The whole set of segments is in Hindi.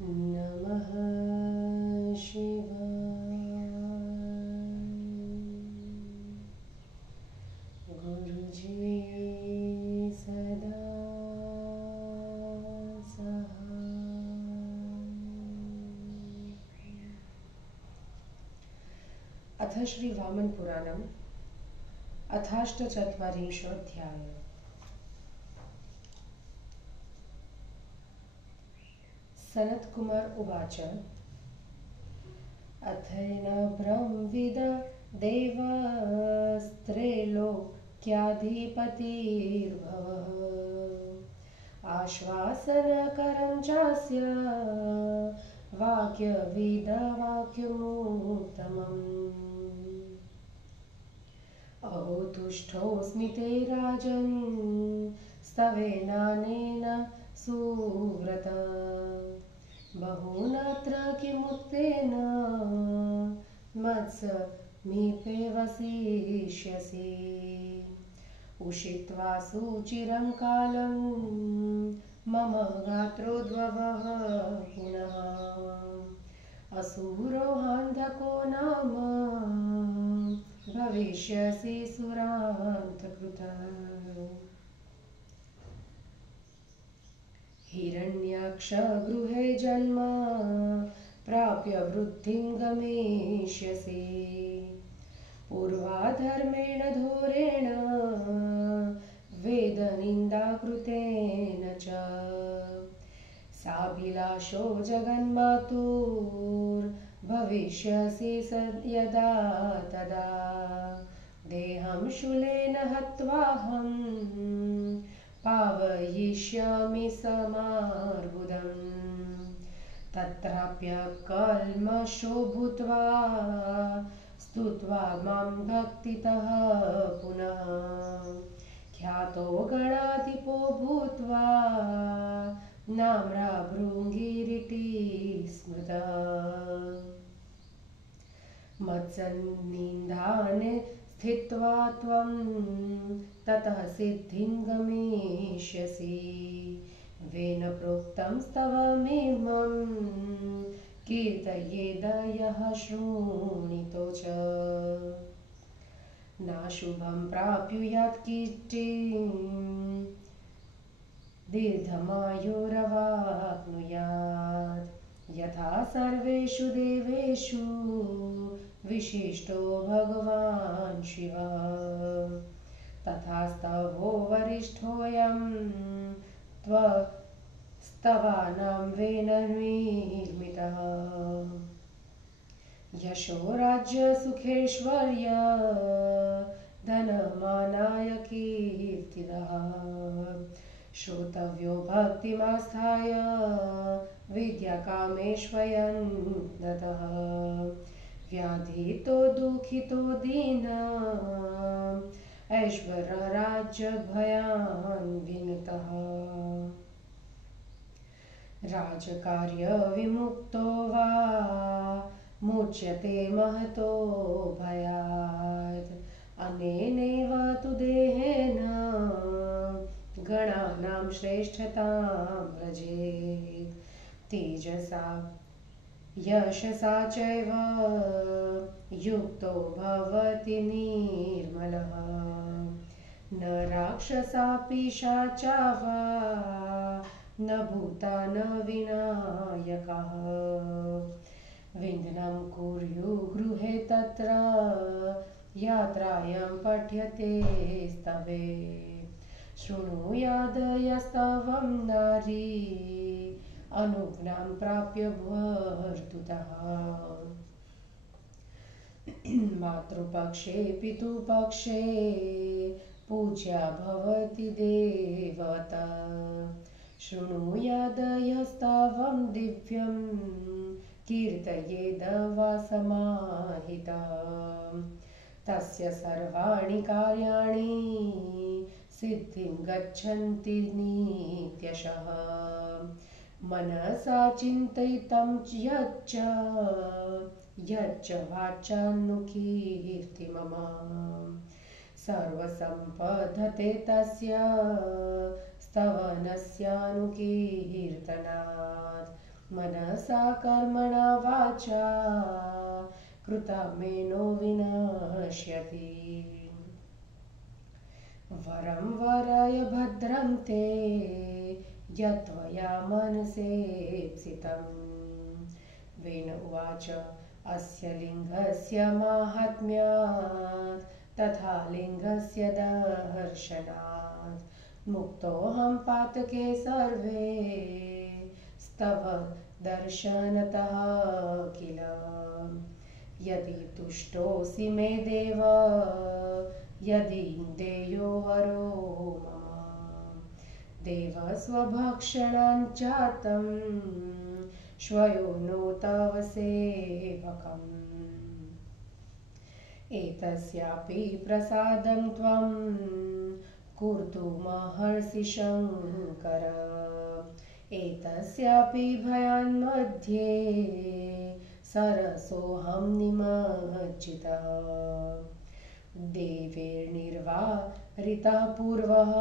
नमः शिवाय। गुरुजी सदा सहाय। अथ श्री वामन पुराणम् अथाष्टचत्वारिंशोऽध्यायः। सनत्कुमार उवाच। अथैनब्रह्मविद देवस्त्रैलोक्याधिपतिर्भवः आश्वासनकरं चास्य वाक्यविदवाक्यमुत्तमम्। अहो तुष्टोऽस्मि ते राजन् स्तवेनानेन सुव्रत बहूनत्र किमुक्तेन मत्समीपे वसिष्यसि। उषित्वा सुचिरं कालं मम गात्रोद्भवः पुनः असुरोऽन्धको नाम भविष्यसि सुरान्तकृतः। हिरण्याक्षगृहे जन्म प्राप्य वृद्धिं गमिष्यसि। पूर्वाधर्मेण घोरेण वेदनिन्दाकृतेन च साभिलाषो जगन्मातुर्भविष्यसि यदा तदा। देहं शूलेन हत्वाहं पावयिष्यामि समार्बुदम्। तत्राप्यकल्मषो भूत्वा स्तुत्वा मां भक्तितः पुनः ख्यातो गणाधिपो भूत्वा नाम्ना भृङ्गिरिति स्मृतः। मत्सन्निधाने स्थित्वा त्वं ततः सिद्धिं गमिष्यसि। वेन प्रोक्तं स्तवमिमं कीर्तयेद यः शृणुतो च। नाशुभं प्राप्नुयात् कीर्तिं दीर्घमायुरवाप्नुयात्। यथा सर्वेषु देवेषु विशिष्टो भगवान् शिवः तथा स्तवो वरिष्ठोऽयं स्तवानां वेन निर्मितः। यशो राज्य सुखेश्वर्य धनमानाय कीर्तिदः। श्रोतव्यो भक्तिमास्थाय विद्याकामेष्वयन्ततः। व्याधितो दुःखितो दीन ऐश्वर्यराज्यभयान्वितः। राजकार्यविमुक्तो वा मुच्यते महतो भयात्। अनेनैव तु देहेन गणानां श्रेष्ठतां व्रजेत्। तेजसा यशसा चैव युक्तो भवति निर्मलः। न राक्षसा पिशाचा वा न भूता न विनायकः। विघ्नं कुर्यु गृहे तत्र यात्रायां पठ्यते स्तवे। शृणुयादयस्तवं नारी अनुज्ञां प्राप्य भर्तुतः। मातृपक्षे पितृपक्षे पूज्या भवति देवता। शृणुयादयस्तवं दिव्यं कीर्तयेद वा समाहितः। तस्य सर्वाणि कार्याणि सिद्धिं गच्छन्ति नित्यशः। मनसा चिन्तयितं यच्च वाचान्नुकीर्ति मम। सर्वसम्पद्यते तस्य स्तवनस्यानुकीर्तनात्। मनसा कर्मणा वाचा कृतमेनो विनश्यति। वरं वरय भद्रं ते यत्त्वया मनसेप्सितं। वेन उवाच अस्य लिङ्गस्य माहात्म्यात् तथा लिङ्गस्य दर्शनात् मुक्तोऽहं पातके सर्वे स्तव दर्शनतः किल। यदि तुष्टोऽसि मे देव यदि देयो वरो मम देवस्वभक्षणान् चातं श्वयो तव सेवकम्। एतस्यापि प्रसादं त्वं कर्तुमर्हसि शङ्कर। एतस्यापि भयान्मध्ये सरसोऽहं निमज्जितः। देवैर्निर्वारितः पूर्वः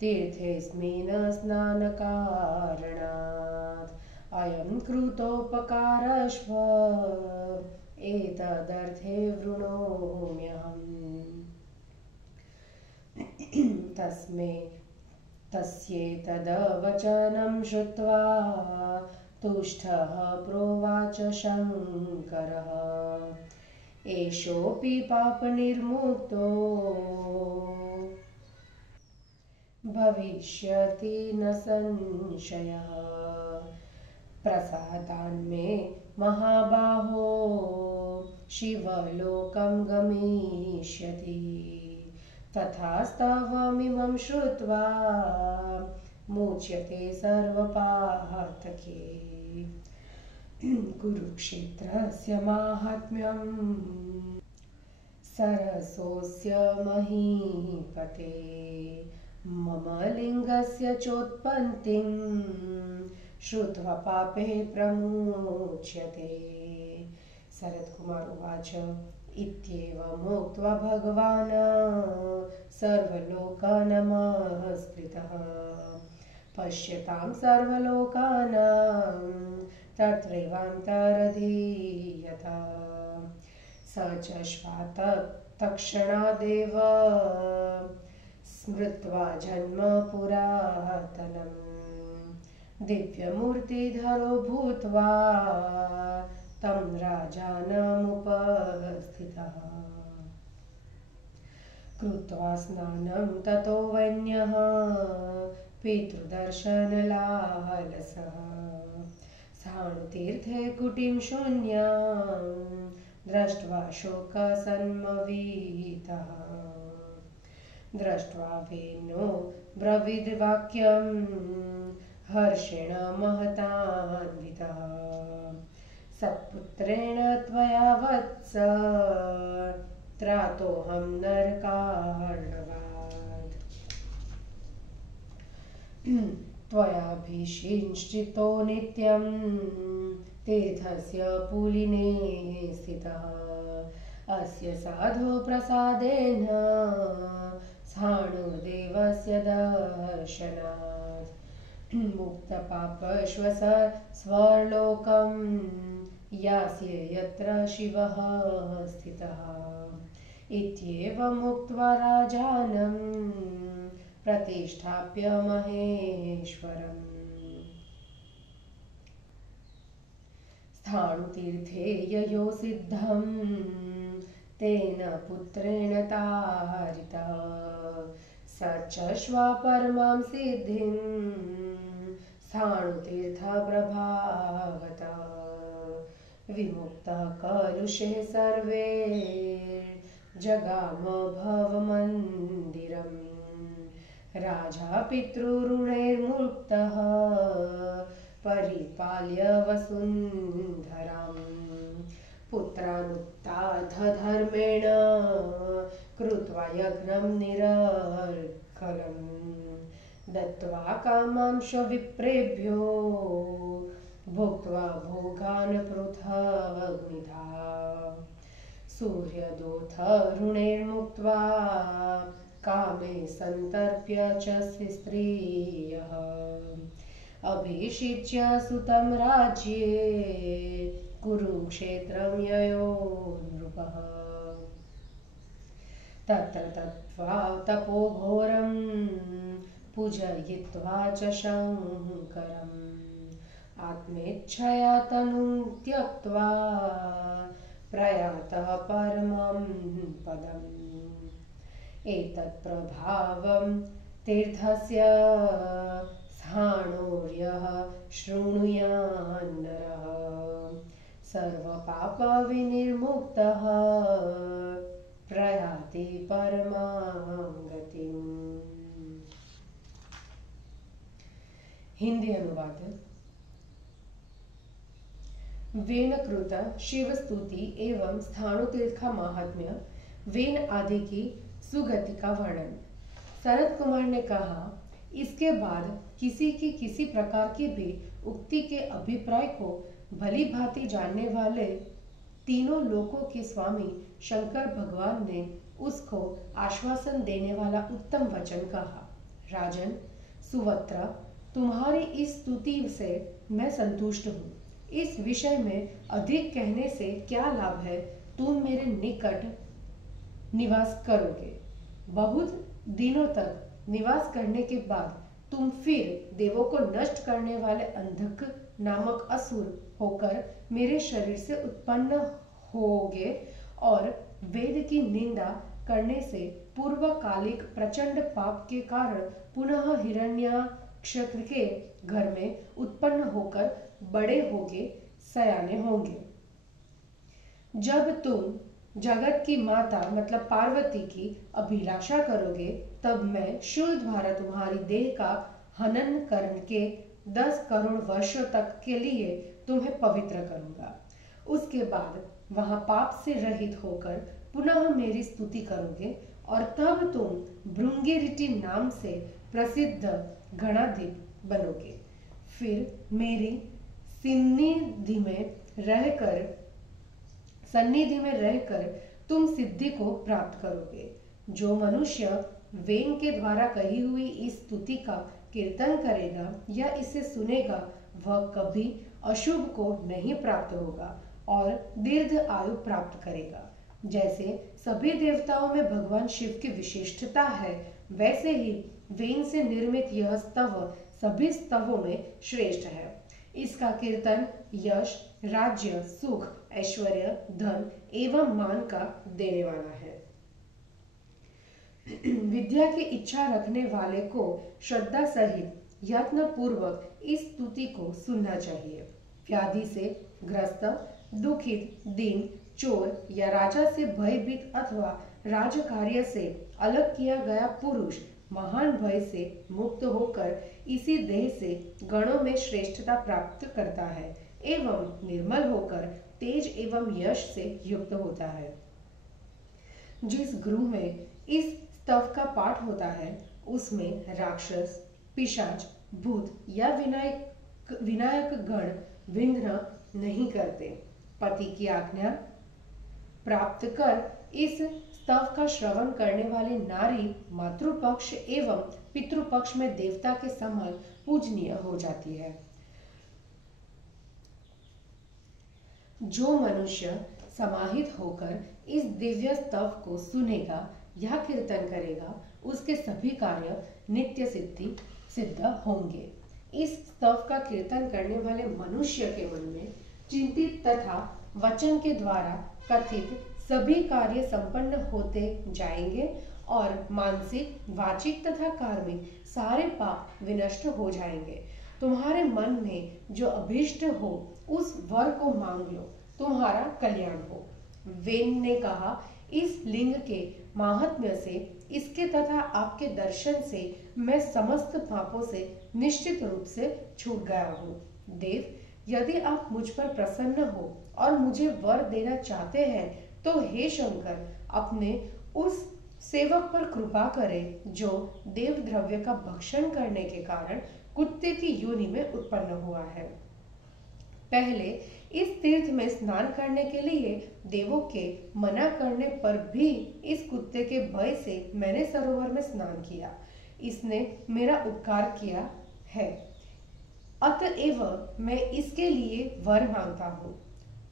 तीर्थेऽस्मिन् स्नानकारणात् अयं कृतोपकारश्व एतदर्थे वृणोम्यहम्। तस्येतद्वचनं श्रुत्वा तुष्टः प्रोवाच शङ्करः। एषोऽपि पापनिर्मुक्तो भविष्यति न संशयः। प्रसादान्मे महाबाहो शिवलोकं गमिष्यति। तथास्तवमिमं श्रुत्वा मुच्यते सर्वपातके। कुरुक्षेत्रस्य माहात्म्यं सरसोऽस्य महीपते। मम लिङ्गस्य चोत्पत्तिं श्रुत्वा पापे प्रमुच्यते। सरत्कुमार उवाच इत्येवमुक्त्वा भगवान् सर्वलोकनमस्कृतः पश्यतां सर्वलोकानां तत्रैवान्तरधीयत। स च तत्क्षणादेव स्मृत्वा जन्म पुरातनं दिव्यमूर्तिधरो भूत्वा तं राजानमुपस्थितः। कृत्वा स्नानं ततो वन्यः पितृदर्शनलालसः। स्थाणुतीर्थे कुटिं शून्यं दृष्ट्वा शोकसन्मवीतः। दृष्ट्वा वेनो ब्रवीद्वाक्यं हर्षेण महतान्वितः। सत्पुत्रेण त्वया वत्स त्रातोऽहं नरकार्णवात्। त्वयाभिषिञ्चितो नित्यं तीर्थस्य पुलिने स्थितः। अस्य साधो प्रसादेन स्थाणुर्देवस्य दर्शनात् मुक्तपापश्व स्वर्लोकं यास्ये यत्र शिवः स्थितः। इत्येवमुक्त्वा राजानं प्रतिष्ठाप्य महेश्वरम्। स्थाणुतीर्थे ययो सिद्धं तेन पुत्रेण तारितः। स च परमां सिद्धिं स्थाणुतीर्थप्रभावतः। विमुक्तः कलुषे सर्वे जगाम भवमन्दिरम्। राजा पितृऋणैर्मुक्तः परिपाल्य वसुन्धराम्। पुत्रानुत्ताधर्मेण कृत्वा यज्ञं निरर्कलं। दत्त्वा कामांश विप्रेभ्यो भुक्त्वा भोगान् पृथग्निधा। सूर्यदोथ ऋणैर्मुक्त्वा कामे सन्तर्प्य च स्त्रियः। अभिषिच्य सुतं राज्ये कुरुक्षेत्रं ययो नृपः। तत्र तत्त्वा तपोघोरं पूजयित्वा च शङ्करम् आत्मेच्छया तनुं त्यक्त्वा प्रयातः परमं पदम्। एतत् प्रभावं तीर्थस्य स्थाणोर्यः शृणुयान् नरः सर्वपापविनिर्मुक्तः प्रयाति परमां गतिम्। हिंदी अनुवाद। वेनकृत शिव स्तुति एवं स्थाणु तीर्थ का महात्म्य, वेन आदि की सुगति का वर्णन। शरद कुमार ने कहा, इसके बाद किसी की किसी प्रकार की भी उक्ति के अभिप्राय को भली भांति जानने वाले तीनों लोकों के स्वामी शंकर भगवान ने उसको आश्वासन देने वाला उत्तम वचन कहा। राजन सुवत्रा, तुम्हारी इस स्तुति से मैं संतुष्ट हूँ। इस विषय में अधिक कहने से क्या लाभ है? तुम मेरे निकट निवास करोगे। बहुत दिनों तक निवास करने के बाद तुम फिर देवों को नष्ट करने वाले अंधक नामक असुर होकर मेरे शरीर से उत्पन्न होगे और वेद की निंदा करने से पूर्वकालिक प्रचंड पाप के कारण पुनः हिरण्याक्ष के घर में उत्पन्न होकर बड़े होगे, सयाने होंगे। जब तुम जगत की माता मतलब पार्वती की अभिलाषा करोगे, तब मैं शूल द्वारा तुम्हारी देह का हनन करके 10 करोड़ वर्षों तक के लिए तुम्हें पवित्र करूंगा। उसके बाद वहां पाप से रहित होकर पुनः मेरी स्तुति करोगे और तब तुम भृंगिरिटी नाम से प्रसिद्ध गणाधिप बनोगे। फिर मेरी सन्निधि में रहकर तुम सिद्धि को प्राप्त करोगे। जो मनुष्य वेन के द्वारा कही हुई इस स्तुति का कीर्तन करेगा या इसे सुनेगा, वह कभी अशुभ को नहीं प्राप्त होगा और दीर्घ आयु प्राप्त करेगा। जैसे सभी देवताओं में भगवान शिव की विशिष्टता है, वैसे ही वेन से निर्मित यह स्तव सभी स्तवों में श्रेष्ठ है। इसका कीर्तन यश, राज्य, सुख, ऐश्वर्य, धन एवं मान का देने वाला है। विद्या की इच्छा रखने वाले को श्रद्धा सहित यत्न पूर्वक इस स्तुति को सुनना चाहिए। व्याधि से ग्रस्त, दुखित, दीन, चोर या राजा से भयभीत अथवा राजकार्य से अलग किया गया पुरुष महान भय से मुक्त होकर इसी देह से गणों में श्रेष्ठता प्राप्त करता है एवं निर्मल होकर तेज एवं यश से युक्त होता है। जिस गृह में इस स्तव का पाठ होता है, उसमें राक्षस, पिशाच, भूत या विनायक गण विघ्न नहीं करते। पति की आज्ञा प्राप्त कर इस स्तव का श्रवण करने वाली नारी मातृपक्ष एवं पितृपक्ष में देवता के समान पूजनीय हो जाती है। जो मनुष्य समाहित होकर इस दिव्य स्तव को सुनेगा या कीर्तन करेगा, उसके सभी कार्य नित्य सिद्ध होंगे। इस स्तव का कीर्तन करने वाले मनुष्य के मन में चिंतित तथा वचन के द्वारा कथित सभी कार्य संपन्न होते जाएंगे और मानसिक, वाचिक तथा कार्मिक सारे पाप विनष्ट हो जाएंगे। तुम्हारे मन में जो अभीष्ट हो उस वर को मांग लो, तुम्हारा कल्याण हो। वेन ने कहा, इस लिंग के महात्म्य से, इसके तथा आपके दर्शन से मैं समस्त पापों से निश्चित रूप से छूट गया हूँ। देव, यदि आप मुझ पर प्रसन्न हो और मुझे वर देना चाहते हैं, तो हे शंकर, अपने उस सेवक पर कृपा करें जो देव द्रव्य का भक्षण करने के कारण कुत्ते की योनि में उत्पन्न हुआ है। पहले इस तीर्थ में स्नान करने के लिए देवों के मना करने पर भी इस कुत्ते के भय से मैंने सरोवर में स्नान किया। इसने मेरा उपकार किया है। अतएव मैं इसके लिए वर मांगता हूँ।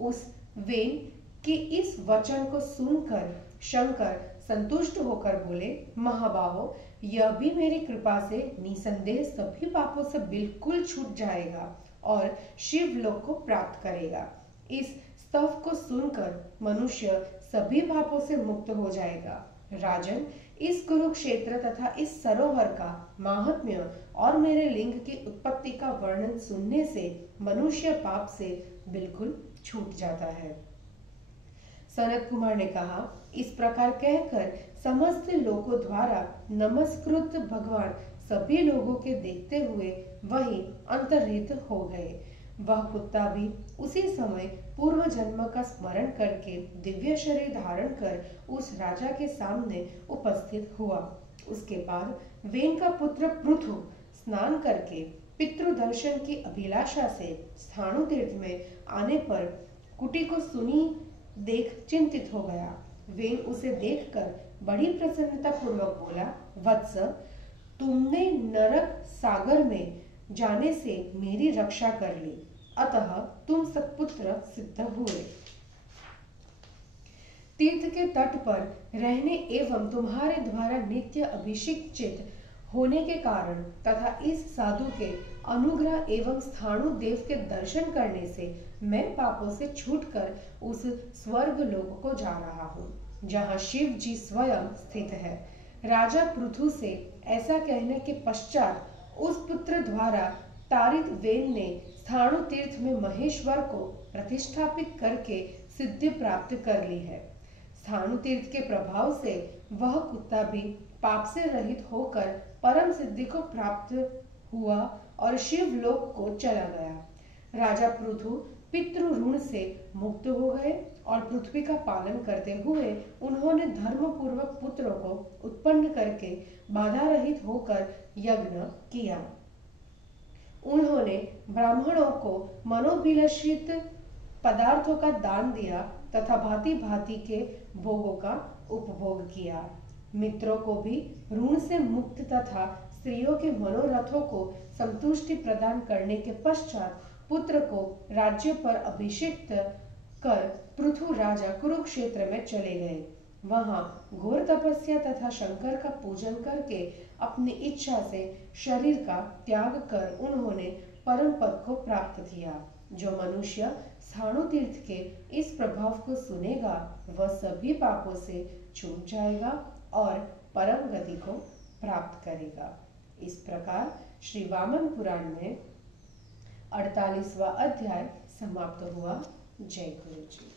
उस वेन के इस वचन को सुनकर शंकर संतुष्ट होकर बोले, महाबाहो, यह भी मेरी कृपा से निसंदेह सभी पापों से बिल्कुल छूट जाएगा और शिवलोक को प्राप्त करेगा। इस स्तव को सुनकर मनुष्य सभी पापों से मुक्त हो जाएगा। राजन, इस कुरुक्षेत्र तथा इस सरोवर का माहात्म्य और मेरे लिंग की उत्पत्ति का वर्णन सुनने से मनुष्य पाप से बिल्कुल छूट जाता है। सनत कुमार ने कहा, इस प्रकार कहकर समस्त लोगों द्वारा नमस्कृत भगवान सभी लोगों के देखते हुए वहीं अंतर्हित हो गए। वह कुत्ता भी उसी समय पूर्व जन्म का स्मरण करके दिव्य शरीर धारण कर उस राजा के सामने उपस्थित हुआ। उसके बाद वेन का पुत्र पृथु स्नान करके पितृ दर्शन की अभिलाषा से स्थाणु तीर्थ में आने पर कुटी को सुनी देख चिंतित हो गया। वेन उसे देखकर बड़ी प्रसन्नता पूर्वक बोला, वत्स, तुमने नरक सागर में जाने से मेरी रक्षा कर ली, अतः तुम सत्पुत्र सिद्ध हुए। तीर्थ के तट पर रहने एवं तुम्हारे द्वारा नित्य अभिषिक्त होने के कारण तथा इस साधु के अनुग्रह एवं स्थाणु देव के दर्शन करने से मैं पापों से छूटकर उस स्वर्ग लोक को जा रहा हूँ, जहाँ शिव जी स्वयं स्थित है। राजा पृथु से ऐसा कहने के पश्चात उस पुत्र द्वारा तारित वेन ने स्थाणु तीर्थ में महेश्वर को प्रतिष्ठापित करके सिद्धि प्राप्त कर ली है। स्थाणु तीर्थ के प्रभाव से वह कुत्ता भी पाप से रहित होकर परम सिद्धि को प्राप्त हुआ और शिवलोक को चला गया। राजा पृथु पितृ ऋण से मुक्त हो गए और पृथ्वी का पालन करते हुए उन्होंने धर्म पूर्वक पुत्रों को उत्पन्न करके बाधा रहित होकर यज्ञ किया। उन्होंने ब्राह्मणों को मनोभिलषित पदार्थों का दान दिया तथा भांति भांति के भोगों का उपभोग किया। मित्रों को भी ऋण से मुक्त तथा स्त्रियों के मनोरथों को संतुष्टि प्रदान करने के पश्चात पुत्र को राज्य पर अभिषिक्त कर पृथु राजा कुरुक्षेत्र में चले गए। वहां घोर तपस्या तथा शंकर का पूजन करके अपनी इच्छा से शरीर का त्याग कर उन्होंने परम पद को प्राप्त किया। जो मनुष्य स्थाणु तीर्थ के इस प्रभाव को सुनेगा वह सभी पापों से छूट जाएगा और परम गति को प्राप्त करेगा। इस प्रकार श्री वामन पुराण में 48वां अध्याय समाप्त हुआ। जय गुरु जी।